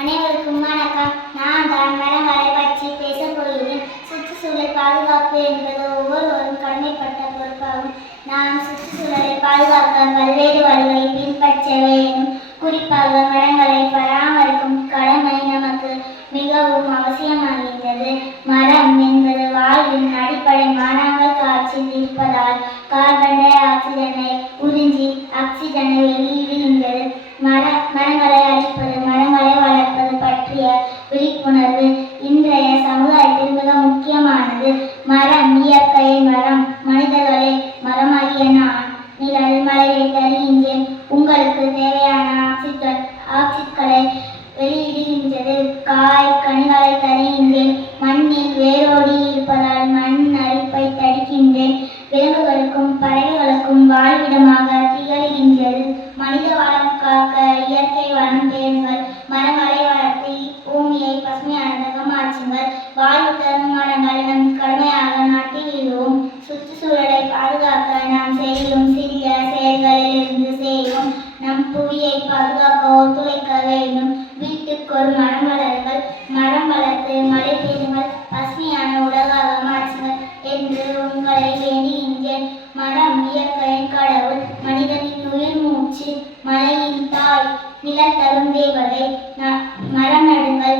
அனைவருக்கும் வணக்கம். நான் தான் மரங்களை பற்றி பேசப் போகிறேன். சுற்றுச்சூழல் பாதுகாப்பு என்பது ஒவ்வொருவரும் கடமைப்பட்ட பொறுப்பாகும். நாம் சுற்றுச்சூழலை பாதுகாக்க பல்வேறு வழிகளை பின்பற்ற வேண்டும். குறிப்பாக மரங்களை பராமரிக்கும் கடமை நமக்கு மிகவும் அவசியமாகின்றது. மரம் என்பது வாழ்வின் அடிப்படை. மரங்கள் காற்றில் இருப்பதால் கார்பன் டை ஆக்சைடை உறிஞ்சி ஆக்சிஜனை வெளியிடுகின்றது. மரங்களை அழிப்பது, மரங்களை வளர்ப்பது பற்றிய விழிப்புணர்வு இன்றைய சமுதாயத்தில் மிக முக்கியமானது. மரம் இயற்கை, மரம் மனிதர்களே. மரமாகிய நான் நிழல் மழையை தருகின்றேன். உங்களுக்கு தேவையான ஆக்சிஜனை வெளியிடுகின்றது. காய் கனிகளை தருகின்றேன். மண்ணில் வேரோடி இருப்பதால் மண் அரிப்பை தடுக்கின்றேன். விலங்குகளுக்கும் பறவைகளுக்கும் வாழ்விடமாக திகழ்கின்றது. மனித வளம் காக்க இயற்கை வளம் பேணுங்கள். மரங்களை வளர்த்து பூமியை பசுமையானதாக மாற்றுங்கள். வாழ்வு தரும் மரங்கள் நம் கடமையாக நாட்டிடுவோம். சுற்றுச்சூழலை பாதுகாக்க நாம் செய்யும் சிறிய செயல்களிலிருந்து செய்வோம். நம் புவியை பாதுகாக்க ஒத்துழைக்க வேண்டும். வீட்டுக்கு ஒரு மரம் வளருங்கள். மரம் வளர்த்து மழை பெய்யுங்கள். பசுமையான உலகாக மாற்றுங்கள் என்று உங்களை வேண்டுகின்றேன். மரம் இயற்கையின் கடவுள், மனிதனின் உயிர் மூச்சு, மழையின் தாய், நிலத்தரும் தேவதை. மரம் நடுங்கள்.